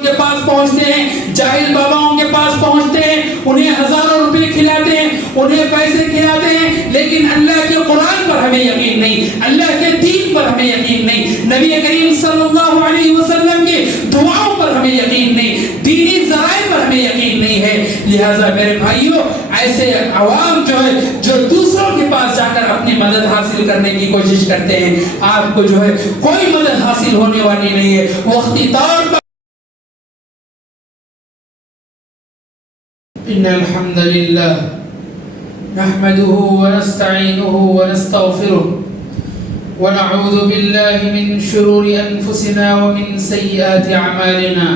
کے پاس پہنچتے ہیں، جاہل باباؤں کے پاس پہنچتے ہیں، انہیں ہزاروں روپے کھلاتے ہیں، انہیں پیسے کھلاتے ہیں، لیکن اللہ کے قرآن پر ہمیں یقین نہیں، اللہ کے دین پر ہمیں یقین نہیں، نبی کریم صلی اللہ علیہ وسلم کی دعاؤں پر ہمیں یقین نہیں، دینی ذرائع پر ہمیں یقین نہیں ہے۔ لہٰذا میرے بھائیوں، ایسے عوام جو ہے جو دوسروں کے پاس جا کر اپنی مدد حاصل کرنے کی کوشش کرتے ہیں، آپ کو جو ہے کوئی مدد حاصل ہونے والی نہیں ہے۔ وقتی طور پر ان الحمد لله نحمده ونستعينه ونستغفره ونعوذ بالله من شرور انفسنا ومن سيئات اعمالنا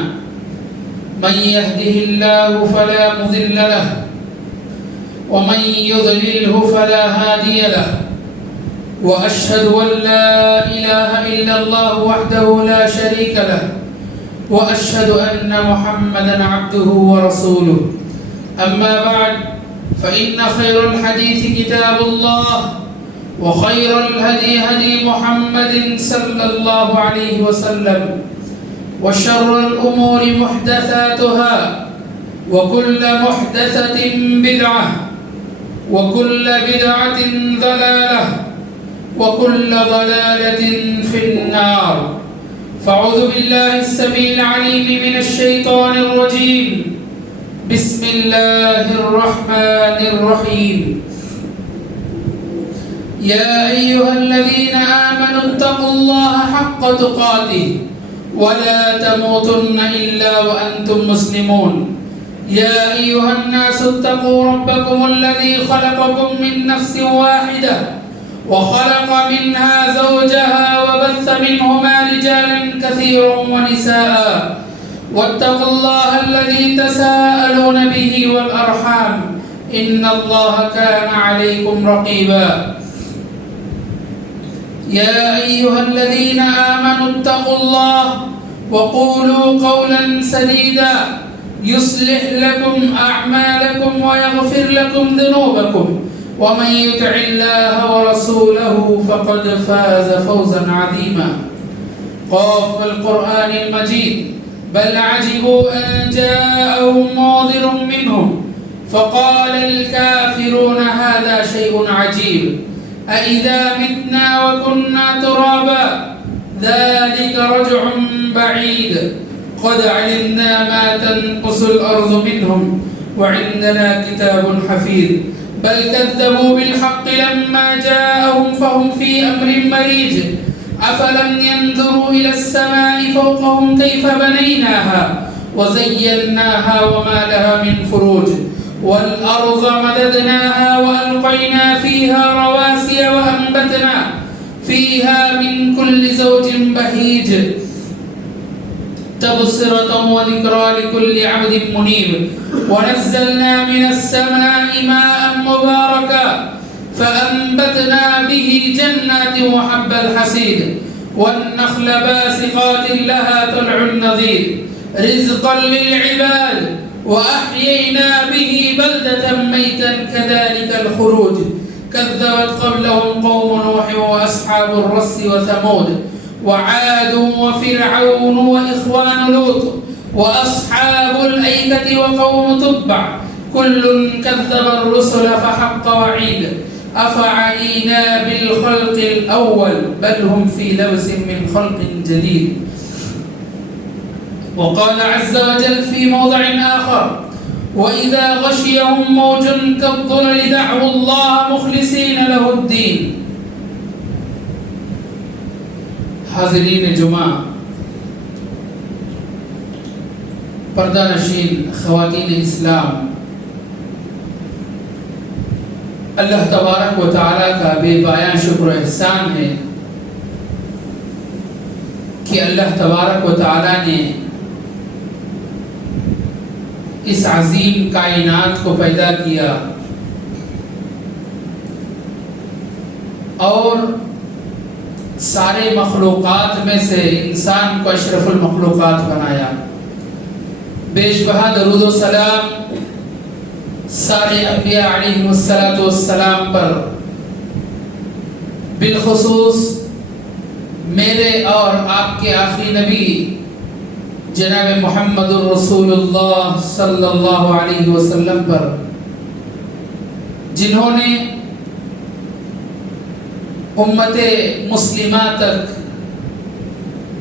من يهده الله فلا مضل له ومن يضلله فلا هادي له واشهد ان لا اله الا الله وحده لا شريك له واشهد ان محمدا عبده ورسوله أما بعد فإن خير الحديث كتاب الله وخير الهدي هدي محمد صلى الله عليه وسلم وشر الأمور محدثاتها وكل محدثة بدعة وكل بدعة ضلالة وكل ضلالة في النار فأعوذ بالله السميع العليم من الشيطان الرجيم بسم الله الرحمن الرحيم يا أيها الذين آمنوا اتقوا الله حق تقاته ولا تموتن إلا وأنتم مسلمون يا أيها الناس اتقوا ربكم الذي خلقكم من نفس واحدة وخلق منها زوجها وبث منهما رجالا كثيرا ونساء واتقوا الله الذي تساءلون به والأرحام إن الله كان عليكم رقيبا يا أيها الذين آمنوا اتقوا الله وقولوا قولا سديدا يصلح لكم أعمالكم ويغفر لكم ذنوبكم ومن يطع الله ورسوله فقد فاز فوزا عظيما قاف القرآن المجيد بل عجبوا أن جاءهم منذر منهم فقال الكافرون هذا شيء عجيب أإذا متنا وكنا ترابا ذلك رجع بعيد قد علمنا ما تنقص الأرض منهم وعندنا كتاب حفيظ بل كذبوا بالحق لما جاءهم فهم في أمر مريج أفلم ينظروا إلى السماء فوقهم كيف بنيناها وزيناها وما لها من فروج والأرض مددناها وألقينا فيها رواسي وأنبتنا فيها من كل زوج بهيج تبصرة وذكرى لكل عبد منيب ونزلنا من السماء ماء مباركا فأنبتنا به جنات وحب الحصيد والنخل باسقات لها طلع نضيد رزقا للعباد وأحيينا به بلدة ميتا كذلك الخروج كذبت قبلهم قوم نوح وأصحاب الرس وثمود وعاد وفرعون وإخوان لوط وأصحاب الأيكة وقوم تبع كل كذب الرسل فحق وعيد أفعينا بالخلق الأول بل هم في لبس من خلق جديد وقال عز وجل في موضع آخر وإذا غشيهم موج كالظلل دعوا الله مخلصين له الدين حاضرین جمعہ، پردہ نشین خواتین اسلام، اللہ تبارک و تعالیٰ کا بے پایاں شکر و احسان ہے کہ اللہ تبارک و تعالیٰ نے اس عظیم کائنات کو پیدا کیا اور سارے مخلوقات میں سے انسان کو اشرف المخلوقات بنایا۔ بیش بہا درود و سلام سارے انبیاء علیہ السلام پر، بالخصوص میرے اور آپ کے آخری نبی جناب محمد الرسول اللہ صلی اللہ علیہ وسلم پر، جنہوں نے امت مسلمہ تک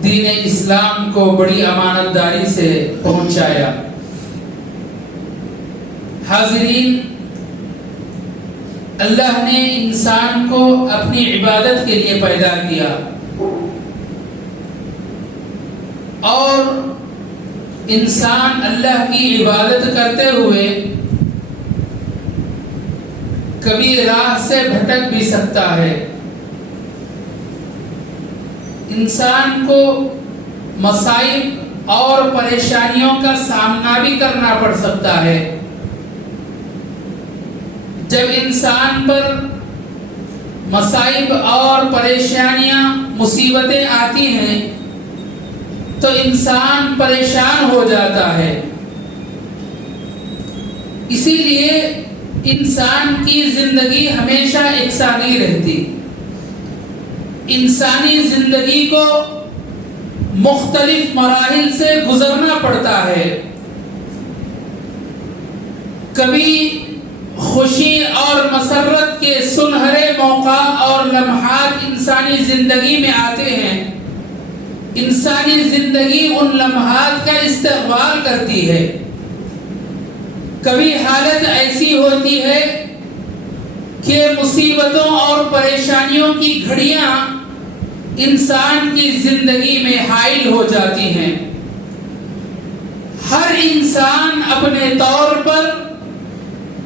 دین اسلام کو بڑی امانت داری سے پہنچایا۔ حاضرین، اللہ نے انسان کو اپنی عبادت کے لیے پیدا کیا، اور انسان اللہ کی عبادت کرتے ہوئے کبھی راہ سے بھٹک بھی سکتا ہے۔ انسان کو مصائب اور پریشانیوں کا سامنا بھی کرنا پڑ سکتا ہے۔ جب انسان پر مصائب اور پریشانیاں، مصیبتیں آتی ہیں تو انسان پریشان ہو جاتا ہے۔ اسی لیے انسان کی زندگی ہمیشہ یکساں نہیں رہتی۔ انسانی زندگی کو مختلف مراحل سے گزرنا پڑتا ہے۔ کبھی خوشی اور مسرت کے سنہرے موقع اور لمحات انسانی زندگی میں آتے ہیں۔ انسانی زندگی ان لمحات کا استقبال کرتی ہے۔ کبھی حالت ایسی ہوتی ہے کہ مصیبتوں اور پریشانیوں کی گھڑیاں انسان کی زندگی میں حائل ہو جاتی ہیں۔ ہر انسان اپنے طور پر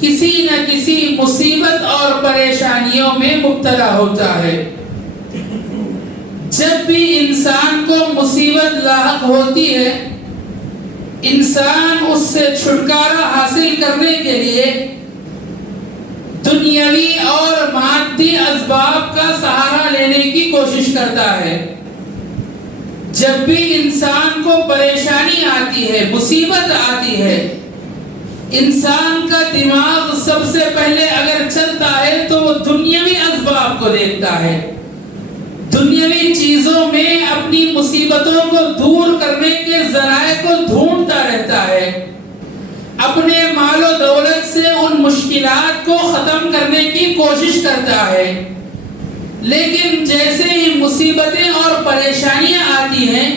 کسی نہ کسی مصیبت اور پریشانیوں میں مبتلا ہوتا ہے۔ جب بھی انسان کو مصیبت لاحق ہوتی ہے، انسان اس سے چھٹکارا حاصل کرنے کے لیے دنیاوی اور مادی اسباب کا سہارا لینے کی کوشش کرتا ہے۔ جب بھی انسان کو پریشانی آتی ہے، مصیبت آتی ہے، انسان کا دماغ سب سے پہلے اگر چلتا ہے تو وہ دنیاوی اسباب کو دیکھتا ہے، دنیاوی چیزوں میں اپنی مصیبتوں کو دور کرنے کے ذرائع کو ڈھونڈتا رہتا ہے، اپنے مال و دولت سے ان مشکلات کو ختم کرنے کی کوشش کرتا ہے۔ لیکن جیسے ہی مصیبتیں اور پریشانیاں آتی ہیں،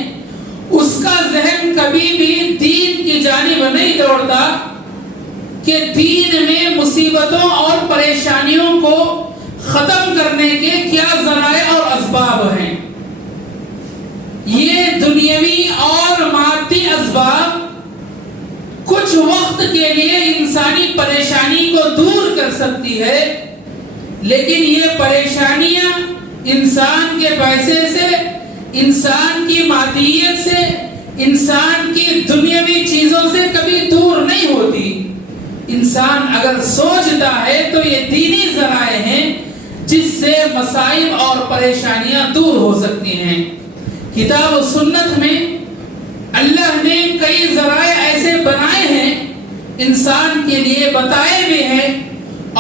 اس کا ذہن کبھی بھی دین کی جانب نہیں دوڑتا کہ دین میں مصیبتوں اور پریشانیوں کو ختم کرنے کے کیا ذرائع اور اسباب ہیں۔ یہ دنیاوی اور مادی اسباب کچھ وقت کے لیے انسانی پریشانی کو دور کر سکتی ہے، لیکن یہ پریشانیاں انسان کے پیسے سے، انسان کی مادیت سے، انسان کی دنیاوی چیزوں سے کبھی دور نہیں ہوتی۔ انسان اگر سوچتا ہے تو یہ دینی ذرائع ہیں جس سے مصائب اور پریشانیاں دور ہو سکتی ہیں۔ کتاب و سنت میں اللہ نے کئی ذرائع ایسے بنائے ہیں، انسان کے لیے بتائے بھی ہیں،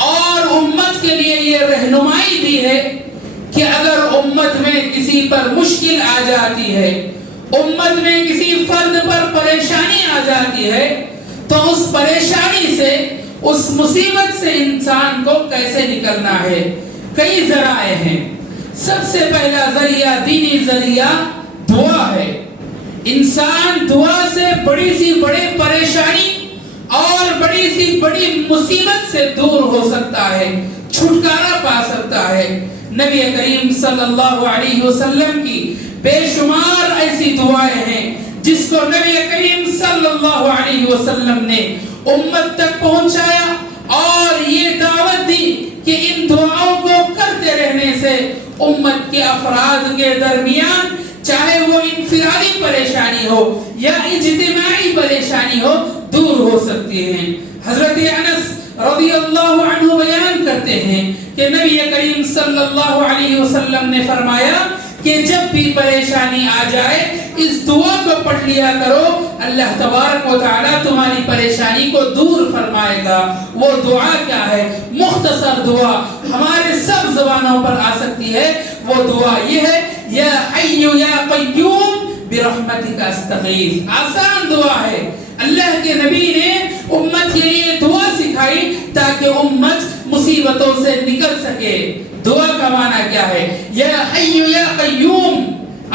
اور امت کے لیے یہ رہنمائی بھی ہے کہ اگر امت میں کسی پر مشکل آ جاتی ہے، امت میں کسی فرد پر پریشانی آ جاتی ہے، تو اس پریشانی سے، اس مصیبت سے انسان کو کیسے نکلنا ہے۔ کئی ذرائع ہیں۔ سب سے پہلا ذریعہ، دینی ذریعہ دعا ہے۔ انسان دعا سے بڑی سی بڑی پریشانی اور بڑی سی بڑی مصیبت سے دور ہو سکتا ہے، چھٹکارا پا سکتا ہے۔ نبی کریم صلی اللہ علیہ وسلم کی بے شمار ایسی دعائیں ہیں جس کو نبی کریم صلی اللہ علیہ وسلم نے امت تک پہنچایا اور یہ دعوت دی کہ ان دعاؤں کو کرتے رہنے سے امت کے افراد کے درمیان، چاہے وہ انفرادی پریشانی ہو یا اجتماعی پریشانی ہو، دور ہو سکتی ہیں۔ حضرت انس رضی اللہ عنہ بیان کرتے ہیں کہ نبی کریم صلی اللہ علیہ وسلم نے فرمایا کہ جب بھی پریشانی آ جائے اس دعا کو پڑھ لیا کرو، اللہ تبارک و تعالیٰ تمہاری پریشانی کو دور فرمائے گا۔ وہ دعا کیا ہے؟ مختصر دعا ہمارے سب زبانوں پر آ سکتی ہے۔ وہ دعا یہ ہے، یا حی یا قیوم برحمتک استغیث. آسان دعا ہے. اللہ کے نبی نے امت کے لیے دعا سکھائی تاکہ امت مصیبتوں سے نکل سکے. دعا کا معنی کیا ہے؟ یا حی یا قیوم،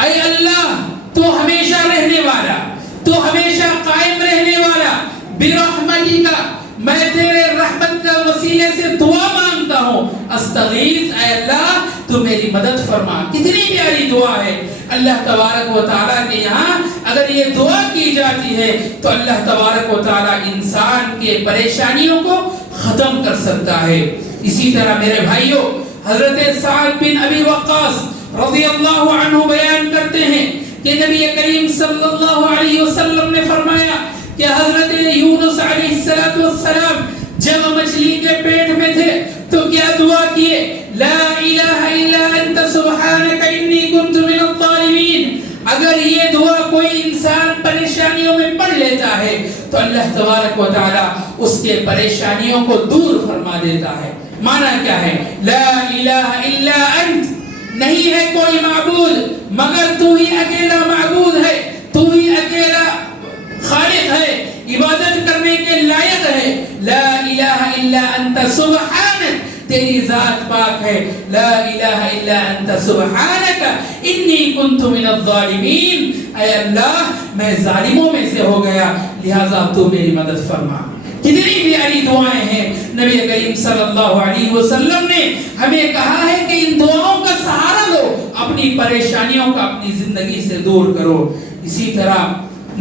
اے اللہ تو ہمیشہ رہنے والا، تو ہمیشہ قائم رہنے والا، برحمتک میں تیرے رحمت کا وسیلے سے دعا مانگتا ہوں، استغیث اے اللہ تو میری مدد فرما. کتنی پیاری دعا ہے. اللہ تبارک و تعالیٰ کے یہاں اگر یہ دعا کی جاتی ہے تو اللہ تبارک و تعالیٰ انسان کے پریشانیوں کو ختم کر سکتا ہے. اسی طرح میرے بھائیوں، حضرت سعد بن ابی وقاص رضی اللہ عنہ بیان کرتے ہیں کہ نبی کریم صلی اللہ علیہ وسلم نے فرمایا کہ حضرت یونس علیہ السلام جب مچھلی کے پیٹ میں تھے تو کیا دعا کیے؟ لا الہ الا انت سبحانک انی کنت من الظالمین. اگر یہ دعا کوئی انسان پریشانیوں میں پڑھ لیتا ہے تو اللہ تبارک و تعالی اس کے پریشانیوں کو دور فرما دیتا ہے. معنی کیا ہے؟ لا الہ الا انت، نہیں ہے کوئی معبود مگر تو ہی اکیلا معبود ہے، تو ہی اکیلا خالق ہے، عبادت کرنے کے لائق ہے. لا الہ الا انت سبحانک، تیری ذات پاک ہے. لا الہ الا انت سبحانک انی کنت من الظالمین، اے اللہ میں ظالموں میں سے ہو گیا لہذا تو میری مدد فرما. کتنی پیاری دعائیں ہیں. نبی کریم صلی اللہ علیہ وسلم نے ہمیں کہا ہے کہ ان دعاؤں کا سہارا لو، اپنی پریشانیوں کا اپنی زندگی سے دور کرو. اسی طرح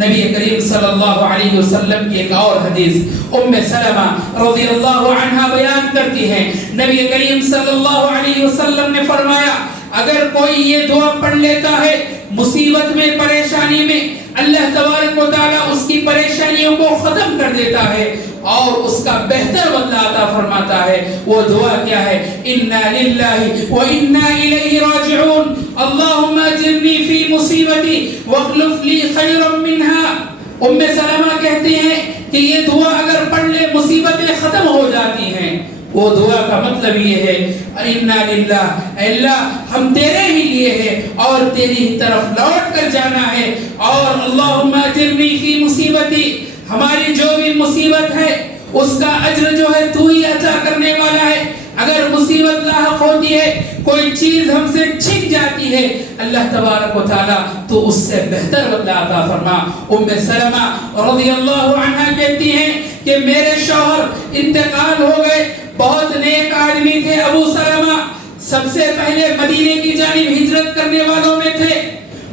نبی کریم صلی اللہ علیہ وسلم کی ایک اور حدیث ام سلمہ رضی اللہ عنہا بیان کرتی ہے. نبی کریم صلی اللہ علیہ وسلم نے فرمایا اگر کوئی یہ دعا پڑھ لیتا ہے مصیبت میں، پریشانی میں، اللہ تبارک و تعالیٰ اس کی پریشانیوں کو ختم کر دیتا ہے اور اس کا بہتر بدلہ عطا فرماتا ہے. وہ دعا کیا ہے؟ انا للہ و انا الیہ راجعون اللہم اجرنی فی مصیبتی واخلف لی خیرا منہا. ام سلمہ کہتی ہیں کہ یہ دعا اگر پڑھ لے مصیبتیں ختم ہو جاتی ہیں. وہ دعا کا مطلب یہ ہے انا للہ، اے اللہ ہم تیرے ہی لیے ہیں اور تیری ہی طرف لوٹ کر جانا ہے. اور اللہم اجرنی فی مصیبتی، ہماری جو بھی مصیبت ہے اس کا اجر جو ہے تو ہی عطا کرنے والا ہے. اگر مصیبت لاحق ہوتی ہے، کوئی چیز ہم سے چھن جاتی ہے، اللہ تبارک و تعالیٰ تو اس سے بہتر بدلہ عطا فرما. ام سلمہ رضی اللہ عنہا کہتی ہیں کہ میرے شوہر انتقال ہو گئے، بہت نیک آدمی تھے ابو سلمہ، سب سے پہلے مدینے کی جانب ہجرت کرنے والوں میں تھے،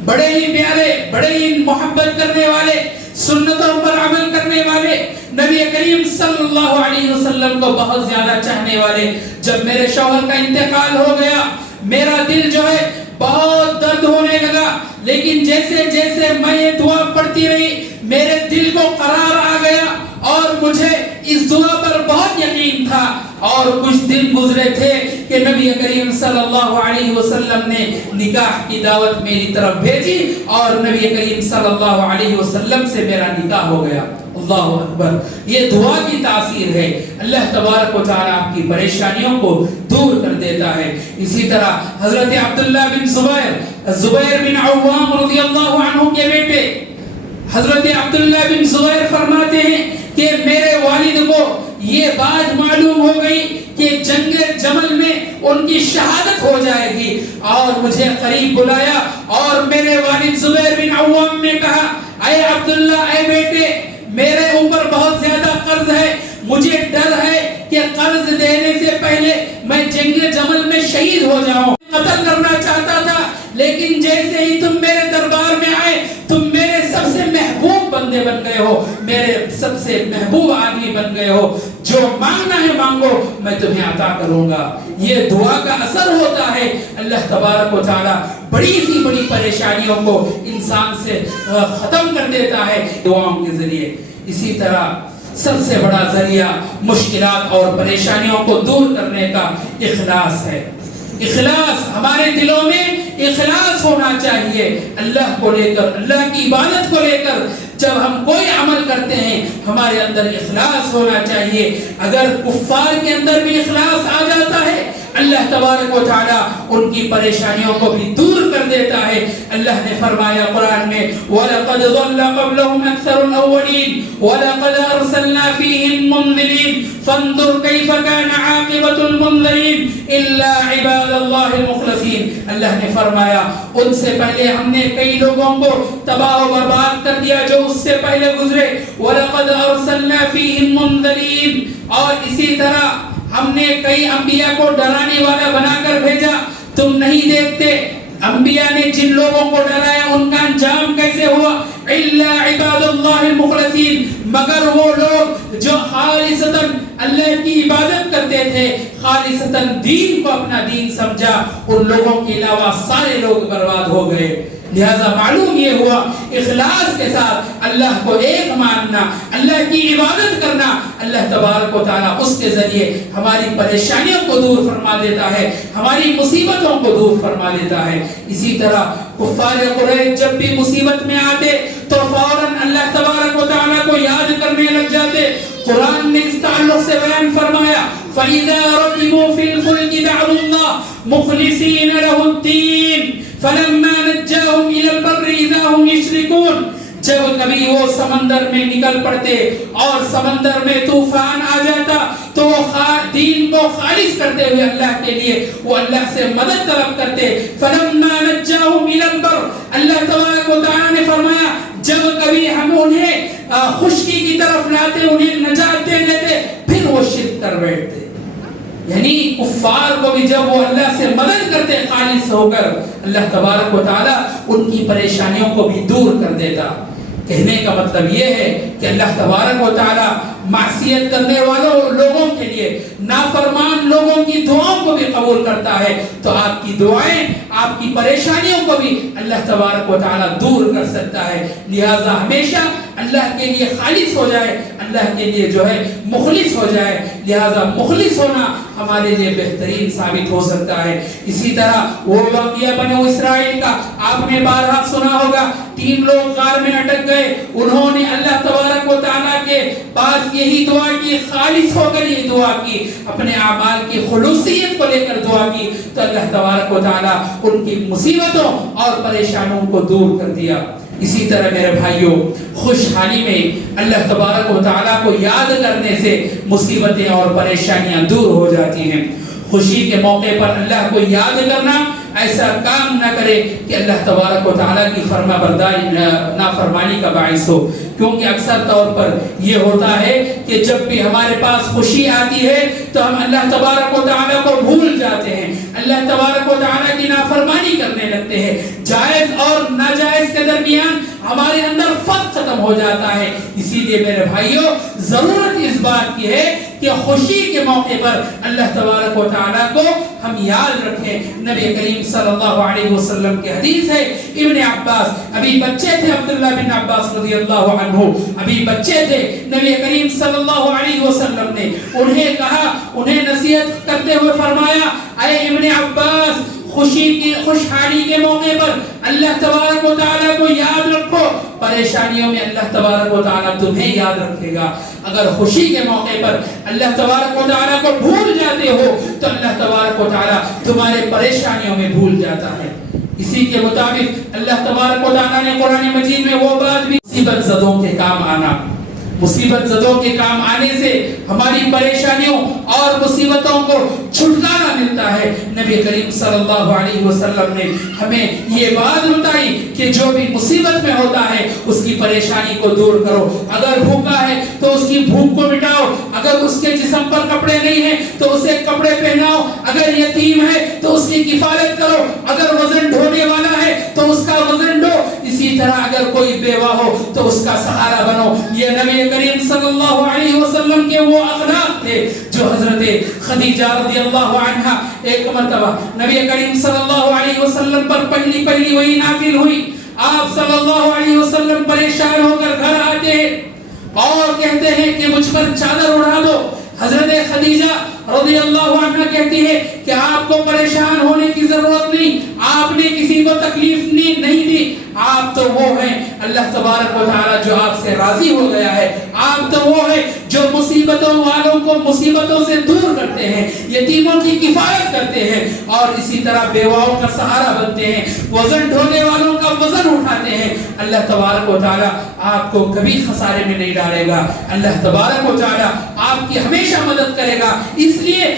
بڑے ہی پیارے، بڑے ہی محبت کرنے والے، سنتوں پر عمل کرنے والے، نبی کریم صلی اللہ علیہ وسلم کو بہت زیادہ چاہنے والے. جب میرے شوہر کا انتقال ہو گیا میرا دل جو ہے بہت درد ہونے لگا، لیکن جیسے جیسے میں یہ دعا پڑھتی رہی میرے دل کو قرار آ گیا اور مجھے اس دعا پر بہت یقین تھا. اور کچھ دن گزرے تھے کہ نبی کریم صلی اللہ علیہ وسلم نے نکاح کی دعوت میری طرف بھیجی اور نبی کریم صلی اللہ علیہ وسلم سے میرا نکاح ہو گیا. اللہ اکبر. یہ دعا کی تاثیر ہے. اللہ تبارک و تعالیٰ آپ کی پریشانیوں کو دور کر دیتا ہے. اسی طرح حضرت عبداللہ بن زبیر بن عوام رضی اللہ عنہ کے بیٹے حضرت عبداللہ بن زبیر فرماتے ہیں کہ میرے والد کو یہ بات معلوم ہو گئی کہ جنگ جمل میں ان کی شہادت ہو جائے گی اور مجھے قریب بلایا اور میرے والد زبیر بن عوام نے کہا اے عبداللہ، اے بیٹے، میرے اوپر بہت زیادہ قرض ہے، مجھے ڈر ہے کہ قرض دینے سے پہلے میں جنگ جمل میں شہید ہو جاؤں. قتل کرنا چاہتا تھا لیکن جیسے ہی تم میرے دربار میں آئے تم میرے سب سے محبوب بندے بن گئے ہو، میرے سب سے محبوب آدمی بن گئے ہو، جو مانگنا ہے مانگو میں تمہیں عطا کروں گا. یہ دعا کا اثر ہوتا ہے. اللہ تبارک و تعالیٰ بڑی سی بڑی پریشانیوں کو انسان سے ختم کر دیتا ہے دعاؤں کے ذریعے. اسی طرح سب سے بڑا ذریعہ مشکلات اور پریشانیوں کو دور کرنے کا اخلاص ہے. اخلاص، ہمارے دلوں میں اخلاص ہونا چاہیے اللہ کو لے کر، اللہ کی عبادت کو لے کر. جب ہم کوئی عمل کرتے ہیں ہمارے اندر اخلاص ہونا چاہیے. اگر کفار کے اندر بھی اخلاص آ جاتا ہے اللہ تبارک و تعالی ان کی پریشانیوں کو بھی دور کر دیتا ہے۔ اللہ نے فرمایا قرآن میں وَلَقَدْ ضَلَّ قَبْلَهُمْ أَكْثَرُ الْأَوَّلِينَ وَلَقَدْ أَرْسَلْنَا فِيهِمْ مُنذِرِينَ فَانظُرْ كَيْفَ كَانَ عَاقِبَةُ الْمُنذَرِينَ إِلَّا عِبَادَ اللَّهِ الْمُخْلَصِينَ۔ اللہ نے فرمایا ان سے پہلے ہم نے کئی لوگوں کو تباہ و برباد کر دیا جو اس سے پہلے گزرے۔ وَلَقَدْ أَرْسَلْنَا فِيهِمْ مُنذِرِينَ، اور اسی طرح ہم نے کئی انبیاء کو ڈرانے والا بنا کر بھیجا۔ تم نہیں دیکھتے انبیاء نے جن لوگوں کو ڈرایا ان کا انجام کیسے ہوا؟ الا عباد اللہ المخلصین، مگر وہ لوگ جو خالصتاً اللہ کی عبادت کرتے تھے، خالصتاً دین کو اپنا دین سمجھا، ان لوگوں کے علاوہ سارے لوگ برباد ہو گئے۔ لہذا معلوم یہ ہوا اخلاص کے ساتھ اللہ کو ایک ماننا، اللہ کی عبادت کرنا، اللہ تبارک و تعالیٰ اس کے ذریعے ہماری پریشانیوں کو دور فرما دیتا ہے، ہماری مصیبتوں کو دور فرما دیتا ہے۔ اسی طرح کفار قریش جب بھی مصیبت میں آتے تو فوراً اللہ تبارک و تعالیٰ کو یاد کرنے لگ جاتے۔ قرآن نے اس تعلق سے بیان فرمایا فَإِذَا رَكِبُوا فِي الْفُلْكِ دَعَوُا اللَّهَ مُخْلِصِينَ لَهُ الدِّينَ فَلَمَّا نَجَّاهُمْ إِلَى الْبَرِّ إِذَا هُمْ يُشْرِكُونَ۔ جب کبھی وہ سمندر میں نکل پڑتے اور سمندر میں طوفان آ جاتا تو وہ دین کو خالص کرتے ہوئے اللہ کے لیے وہ اللہ سے مدد طلب کرتے۔ فَلَمَّا نَجَّاهُمْ إِلَى الْبَرِّ، اللہ تبارک و تعالیٰ نے فرمایا جب کبھی ہم انہیں خشکی کی طرف لاتے، انہیں نجات دے دیتے، پھر وہ شرک کر بیٹھتے۔ یعنی کفار کو بھی جب وہ اللہ سے مدد کرتے خالص ہو کر، اللہ تبارک و تعالیٰ ان کی پریشانیوں کو بھی دور کر دیتا۔ کہنے کا مطلب یہ ہے کہ اللہ تبارک و تعالیٰ معصیت کرنے والوں لوگوں کے لیے، نافرمان لوگوں کی دعاؤں کو بھی قبول کرتا ہے، تو آپ کی دعائیں، آپ کی پریشانیوں کو بھی اللہ تبارک و تعالیٰ دور کر سکتا ہے۔ لہذا ہمیشہ اللہ کے لیے خالص ہو جائے، اللہ کے لیے جو ہے مخلص ہو جائے۔ لہذا مخلص ہونا ہمارے لیے بہترین ثابت ہو سکتا ہے۔ اسی طرح وہ واقعہ بنو اسرائیل کا آپ نے بارہا سنا ہوگا، 3 لوگ غار میں اٹک گئے، انہوں نے اللہ تبارک و تعالیٰ کے پاس یہی دعا کی، خالص ہو کر یہ دعا کی، اپنے اعمال کی خلوصیت کو لے کر دعا کی، تو اللہ تبارک و تعالیٰ ان کی مصیبتوں اور پریشانیوں کو دور کر دیا۔ اسی طرح میرے بھائیوں، خوشحالی میں اللہ تبارک و تعالیٰ کو یاد کرنے سے مصیبتیں اور پریشانیاں دور ہو جاتی ہیں۔ خوشی کے موقع پر اللہ کو یاد کرنا، ایسا کام نہ کرے کہ اللہ تبارک و تعالیٰ کی فرما برداری نافرمانی کا باعث ہو، کیونکہ اکثر طور پر یہ ہوتا ہے کہ جب بھی ہمارے پاس خوشی آتی ہے تو ہم اللہ تبارک و تعالیٰ کو بھول جاتے ہیں، اللہ تبارک و تعالیٰ کی نافرمانی کرنے لگتے ہیں، جائز اور ناجائز کے درمیان ہمارے اندر فرق ختم ہو جاتا ہے۔ اسی لیے میرے بھائیوں، ضرورت اس بات کی ہے کہ خوشی کے موقع پر اللہ تبارک و تعالیٰ کو ہم یاد رکھیں۔ نبی کریم صلی اللہ علیہ وسلم کی حدیث ہے، ابن عباس ابھی بچے تھے، عبداللہ بن عباس رضی اللہ عنہ ابھی بچے تھے، نبی کریم صلی اللہ علیہ وسلم نے انہیں کہا، انہیں نصیحت کرتے ہوئے فرمایا، اے ابن عباس، خوشحالی کے موقع پر اللہ تبارک و تعالیٰ کو یاد رکھو، پریشانیوں میں اللہ تبارک و تعالیٰ تمہیں یاد رکھے گا۔ اگر خوشی کے موقع پر اللہ تبارک و تعالیٰ کو بھول جاتے ہو تو اللہ تبارک و تعالیٰ تمہارے پریشانیوں میں بھول جاتا ہے۔ اسی کے مطابق اللہ تبارک و تعالیٰ نے قرآن مجید میں وہ بات بھی، مصیبت زدوں کے کام آنا، مصیبت زدوں کے کام آنے سے ہماری پریشانیوں اور مصیبتوں کو چھٹکارا ملتا ہے۔ نبی کریم صلی اللہ علیہ وسلم نے ہمیں یہ بات بتائی کہ جو بھی مصیبت میں ہوتا ہے اس کی پریشانی کو دور کرو، اگر بھوکا ہے تو اس کی بھوک کو مٹاؤ، اگر اس کے جسم پر کپڑے نہیں ہیں تو اسے کپڑے پہناؤ، اگر یتیم ہے تو اس کی کفالت کرو، اگر وزن ڈھونے والا ہے تو اس کا وزن ڈھو، اسی طرح اگر کوئی بیوہ ہو تو اس کا سہارا بنو۔ یہ نبی کریم صلی اللہ علیہ وسلم کے وہ اخلاق تھے جو حضرت خدیجہ رضی اللہ عنہا ایک مرتبہ نبی کریم صلی اللہ علیہ وسلم پر پہلی وحی نازل ہوئی، آپ صلی اللہ علیہ وسلم پریشان ہو کر گھر آتے ہیں اور کہتے ہیں کہ مجھ پر چادر اڑا دو۔ حضرت خدیجہ رضی اللہ عنہ کہتی ہے کہ آپ کو پریشان ہونے کی ضرورت نہیں، آپ نے کسی کو تکلیف نہیں دی، آپ تو وہ ہیں اللہ تبارک و تعالی جو آپ سے راضی ہو گیا ہے. آپ تو وہ ہے جو مصیبتوں والوں کو مصیبتوں سے دور کرتے ہیں, یتیموں کی کفایت کرتے ہیں, اور اسی طرح بیواؤں کا سہارا بنتے ہیں, وزن ڈھونے والوں کا وزن اٹھاتے ہیں. اللہ تبارک و تعالی آپ کو کبھی خسارے میں نہیں ڈالے گا. اللہ تبارک و تعالی آپ کی ہمیشہ مدد کرے گا, اس لیے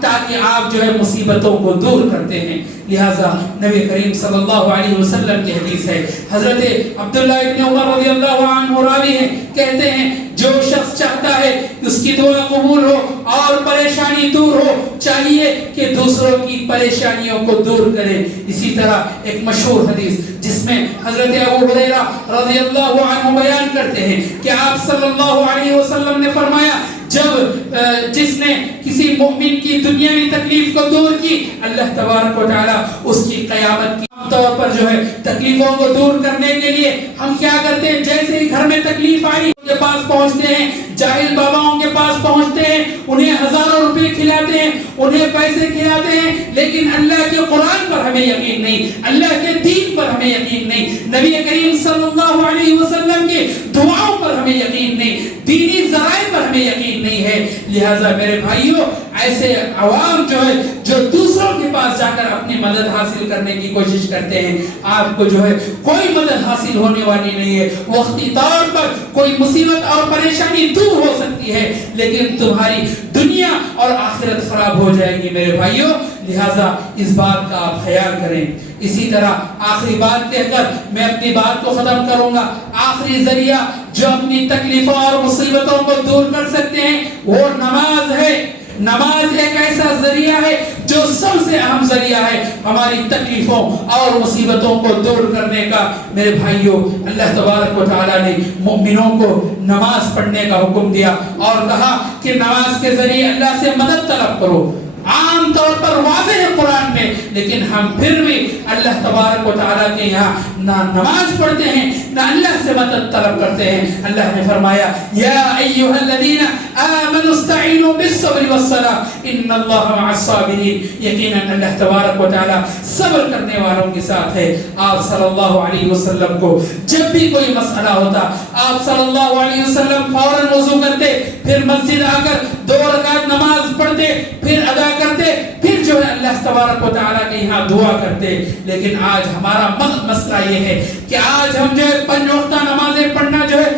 تاکہ آپ جو ہے مصیبتوں کو دور کرتے ہیں. لہذا نبی کریم صلی اللہ علیہ وسلم کی حدیث ہے, حضرت عبداللہ ابن عمر رضی اللہ عنہ راوی ہیں, کہتے ہیں جو شخص چاہتا ہے اس کی دعا قبول ہو اور پریشانی دور ہو, چاہیے کہ دوسروں کی پریشانیوں کو دور کرے. اسی طرح ایک مشہور حدیث جس میں حضرت ابو ہریرہ رضی اللہ عنہ بیان کرتے ہیں کہ آپ صلی اللہ علیہ وسلم نے فرمایا, جب جس نے کسی مومن کی دنیاوی تکلیف کو دور کی, اللہ تبارک و تعالی اس کی قیامت کی طور پر جو ہے تکلیفوں کو دور کرنے کے لیے ہم کیا کرتے ہیں, جیسے ہی گھر میں تکلیف آئی کے پاس پہنچتے ہیں, جاہل باباؤں کے پاس پہنچتے ہیں, انہیں ہزاروں روپے کھلاتے ہیں, انہیں پیسے کھلاتے ہیں, لیکن اللہ کے قرآن پر ہمیں یقین نہیں, اللہ کے دین پر ہمیں یقین نہیں, نبی کریم صلی اللہ علیہ وسلم کی دعاؤں پر ہمیں یقین نہیں, دینی ذرائع پر ہمیں یقین نہیں ہے. لہذا میرے بھائیوں, ایسے عوام جو ہے جو دوسروں کے پاس جا کر اپنی مدد حاصل کرنے کی کوشش کرتے ہیں, آپ کو جو ہے کوئی مدد حاصل ہونے والی نہیں ہے. وقتی طور پر کوئی مصیبت اور پریشانی دور ہو سکتی ہے, لیکن تمہاری دنیا اور آخرت خراب ہو جائے گی میرے بھائیوں. لہذا اس بات کا آپ خیال کریں. اسی طرح آخری بات کہہ کر میں اپنی بات کو ختم کروں گا. آخری ذریعہ جو اپنی تکلیفوں اور مصیبتوں کو دور کر سکتے ہیں وہ نماز ہے. نماز ایک ایسا ذریعہ ہے جو سب سے اہم ذریعہ ہے ہماری تکلیفوں اور مصیبتوں کو دور کرنے کا. میرے بھائیوں, اللہ تبارک و تعالی نے مومنوں کو نماز پڑھنے کا حکم دیا اور کہا کہ نماز کے ذریعے اللہ سے مدد طلب کرو. عام طور پر واضح ہے قرآن میں, لیکن ہم پھر بھی اللہ تبارک و تعالیٰ کے یہاں نہ نماز پڑھتے ہیں نہ اللہ سے مدد طلب کرتے ہیں. اللہ نے فرمایا یا ایھا الذین آمنوا استعینوا بالصبر والصلاۃ ان اللہ مع الصابرین, یقیناً اللہ تبارک و تعالیٰ صبر کرنے والوں کے ساتھ ہے. آپ صلی اللہ علیہ وسلم کو جب بھی کوئی مسئلہ ہوتا, آپ صلی اللہ علیہ وسلم فوراً وضو کرتے, پھر مسجد آ کر 2 رکعت نماز پڑھتے, پھر ادا کرتے, پھر جو ہے اللہ تبارک و تعالیٰ کے یہاں دعا کرتے. لیکن آج ہمارا مسئلہ یہ ہے کہ آج ہم جو ہے 5 وقتہ نمازیں پڑھنا جو ہے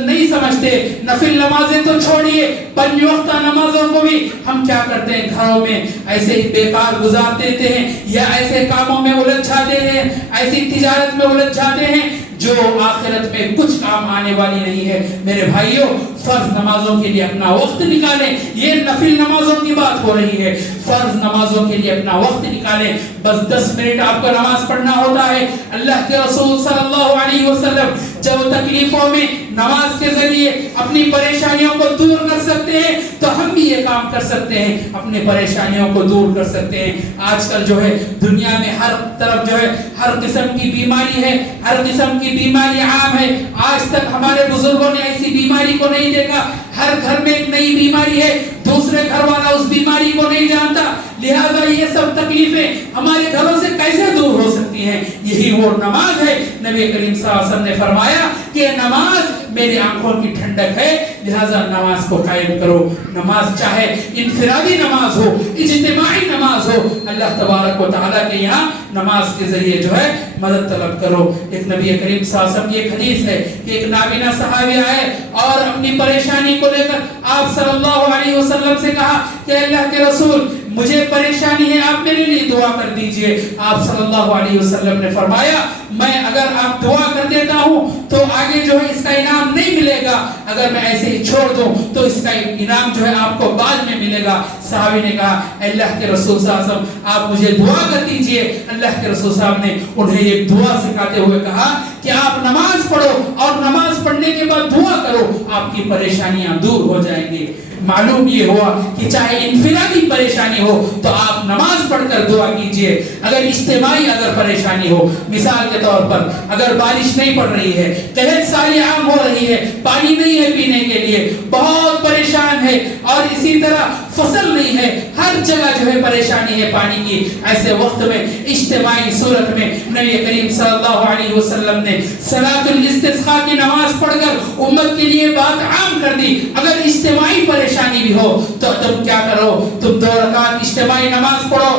نہیں سمجھتے. نفل نمازیں تو چھوڑیے, 5 وقتہ نمازوں کو بھی ہم کیا کرتے ہیں, گھروں میں ایسے ہی بیکار گزار دیتے ہیں, یا ایسے کاموں میں الجھ جاتے ہیں, ایسی تجارت میں الجھ جاتے ہیں جو آخرت میں کچھ کام آنے والی نہیں ہے. میرے بھائیوں, فرض نمازوں کے لیے اپنا وقت نکالیں. یہ نفل نمازوں کی بات ہو رہی ہے. فرض نمازوں کے لیے اپنا وقت نکالیں. بس 10 منٹ آپ کو نماز پڑھنا ہوتا ہے. اللہ کے رسول صلی اللہ علیہ وسلم جب تکلیفوں میں نماز کے ذریعے اپنی پریشانیوں کو دور کر سکتے ہیں تو ہم بھی یہ کام کر سکتے ہیں, اپنی پریشانیوں کو دور کر سکتے ہیں. آج کل جو ہے دنیا میں ہر طرف جو ہے ہر قسم کی بیماری ہے, ہر قسم کی بیماری عام ہے. آج تک ہمارے بزرگوں نے ایسی بیماری کو نہیں دیکھا. ہر گھر میں ایک نئی بیماری ہے, دوسرے گھر والا اس بیماری کو نہیں جانتا. لہذا یہ سب تکلیفیں ہمارے گھروں سے کیسے دور ہو سکتی ہیں؟ یہی وہ نماز ہے. نبی کریم صلی اللہ علیہ وسلم نے فرمایا کہ نماز میری آنکھوں کی ٹھنڈک ہے, لہذا نماز کو قائم کرو. نماز چاہے انفرادی نماز ہو, اجتماعی نماز ہو, اللہ تبارک و تعالیٰ کے یہاں نماز کے ذریعے جو ہے مدد طلب کرو. ایک نبی کریم صلی اللہ علیہ وسلم کی ایک حدیث ہے کہ ایک نابینا صحابی آئے اور اپنی پریشانی کو لے کر آپ صلی اللہ علیہ وسلم سے کہا کہ اللہ کے رسول مجھے پریشانی ہے, آپ میرے لیے دعا کر دیجئے. آپ صلی اللہ علیہ وسلم نے فرمایا میں اگر آپ دعا کر دیتا ہوں تو آگے جو ہے اس کا انعام نہیں ملے گا, اگر میں ایسے ہی چھوڑ دوں تو اس کا انعام جو ہے آپ کو بعد میں ملے گا. صحابی نے کہا اللہ کے رسول صلی اللہ علیہ وسلم آپ مجھے دعا کر دیجئے. اللہ کے رسول صاحب نے انہیں ایک دعا سکھاتے ہوئے کہا کہ آپ نماز پڑھو اور نماز پڑھنے کے بعد دعا کرو, آپ کی پریشانیاں دور ہو جائیں گی. معلوم یہ ہوا کہ چاہے انفرادی پریشانی ہو تو آپ نماز پڑھ کر دعا کیجئے. اگر اجتماعی اگر پریشانی ہو, مثال کے طور پر اگر بارش نہیں پڑ رہی ہے, قحط سالی عام ہو رہی ہے, پانی نہیں ہے پینے کے لیے, بہت پریشان ہے اور اور اسی طرح فصل نہیں ہے، ہر جگہ جو ہے پریشانی ہے پانی کی، ایسے وقت میں اجتماعی صورت میں نبی کریم صلی اللہ علیہ وسلم نے صلاۃ الاستسقاء کی نماز پڑھ کر امت کے لیے بات عام کر دی، اگر اجتماعی پریشانی بھی ہو تو تم کیا کرو، تم 2 رکعت اجتماعی نماز پڑھو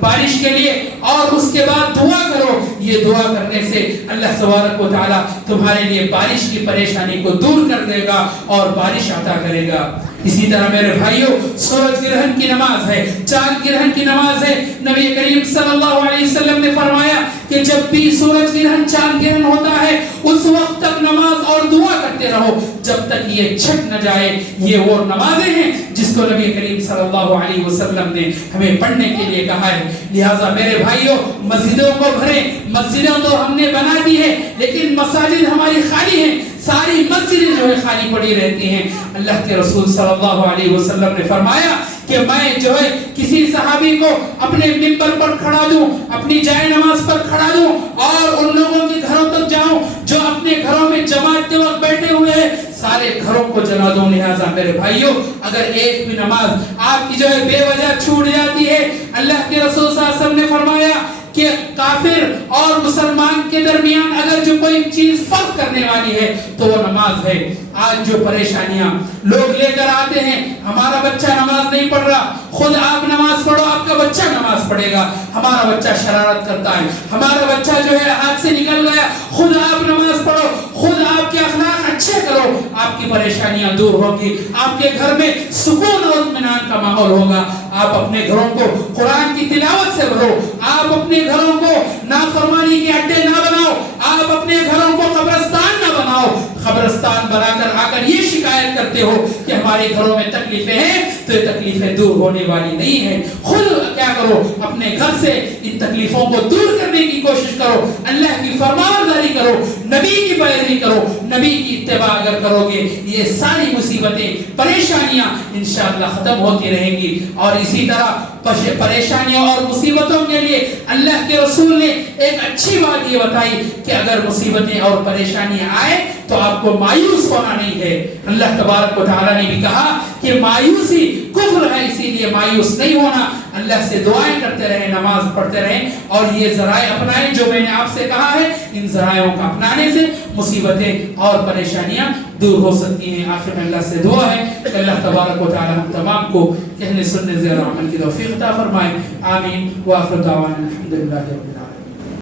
بارش کے لیے، اور اس کے بعد دعا کرو، یہ دعا کرنے سے اللہ تبارک و تعالی تمہارے لیے بارش کی پریشانی کو دور کر دے گا اور بارش عطا کرے گا۔ اسی طرح میرے بھائیوں سورج گرہن کی نماز ہے، چاند گرہن کی نماز ہے، نبی کریم صلی اللہ علیہ وسلم نے فرمایا کہ جب بھی سورج گرہن چاند گرہن ہوتا ہے اس وقت تک نماز اور دعا کرتے رہو جب تک یہ چھٹ نہ جائے۔ یہ وہ نمازیں ہیں جس کو نبی کریم صلی اللہ علیہ وسلم نے ہمیں پڑھنے کے لیے کہا ہے۔ لہٰذا میرے بھائیوں مسجدوں کو بھریں، مسجدوں تو ہم نے بنا دی ہے لیکن مساجد ہماری خالی ہیں، ساری مسجدیں جو ہے خالی پڑی رہتی ہیں۔ اللہ کے رسول صلی اللہ علیہ وسلم نے فرمایا کہ میں جو ہے کسی صحابی کو اپنے منبر پر کھڑا دوں، اپنی جائے نماز پر کھڑا دوں اور ان لوگوں کے گھروں تک جاؤں جو اپنے گھروں میں جماعت کے وقت بیٹھے ہوئے ہیں، سارے گھروں کو جلا دوں۔ لہٰذا میرے بھائیوں اگر ایک بھی نماز آپ کی جو ہے بے وجہ چھوٹ جاتی ہے، اللہ کے رسول صلی اللہ علیہ وسلم نے فرمایا کہ کافر اور مسلمان کے درمیان اگر جو کوئی چیز فرق کرنے والی ہے تو وہ نماز ہے۔ آج جو پریشانیاں لوگ لے کر آتے ہیں، ہمارا بچہ نماز نہیں پڑھ رہا، خود آپ نماز پڑھو، آپ کا بچہ نماز پڑھے گا۔ ہمارا بچہ شرارت کرتا ہے، ہمارا بچہ جو ہے ہاتھ سے نکل گیا، خود آپ نماز پڑھو، خود آپ کے اخلاق اچھے کرو، آپ کی پریشانیاں دور ہوگی، آپ کے گھر میں سکون اور اطمینان کا ماحول ہوگا۔ آپ اپنے گھروں کو قرآن کی تلاوت سے بھرو، آپ اپنے گھروں کو نافرمانی کے اڈے نہ بناؤ، آپ اپنے گھروں کو قبرستان نہ بناؤ۔ قبرستان بنا کر آ کر یہ شکایت کرتے ہو کہ ہمارے گھروں میں تکلیفیں ہیں، تو یہ تکلیفیں دور ہونے والی نہیں ہیں۔ خود کیا کرو، اپنے گھر سے ان تکلیفوں کو دور کرنے کی کوشش کرو، اللہ کی فرمانبرداری کرو، نبی کی پیروی کرو، نبی کی اتباع اگر کرو گے یہ ساری مصیبتیں پریشانیاں انشاءاللہ ختم ہوتی رہیں گی۔ اور اسی طرح پریشانیوں اور مصیبتوں کے لیے اللہ کے رسول نے ایک اچھی بات یہ بتائی کہ اگر مصیبتیں اور پریشانیاں آئے تو آپ کو مایوس ہونا نہیں ہے۔ اللہ تبارک و تعالیٰ نے بھی کہا کہ مایوسی کفر ہے، اسی لیے مایوس نہیں ہونا، اللہ سے دعائیں کرتے رہیں، نماز پڑھتے رہیں اور یہ ذرائع اپنائیں جو میں نے آپ سے کہا ہے۔ ان ذرائعوں کا اپنانے سے مصیبتیں اور پریشانیاں دور ہو سکتی ہیں۔ آخر میں اللہ سے دعا ہے کہ اللہ تبارک و تعالیٰ ہم تمام کو کہنے سننے زیر عمل کی توفیق عطا فرمائے۔ آمین۔ وآخر دعوانا الحمدللہ رب العالمین۔